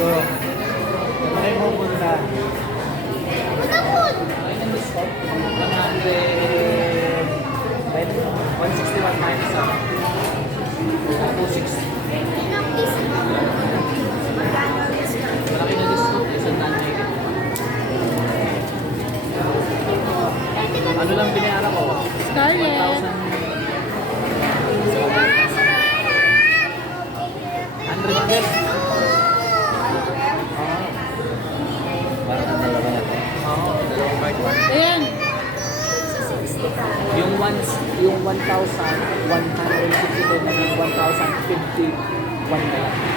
So, may pupunta. Ayun ang discount. 161 minus 260. Malaki na discount. Isang nanay. Ano lang binayaran ko? Scarlett. 100 pesos. Parang ang dalawa na to. Oo, dalawang card. Ayan. Yung 1,150 na naging 1,051 na lang.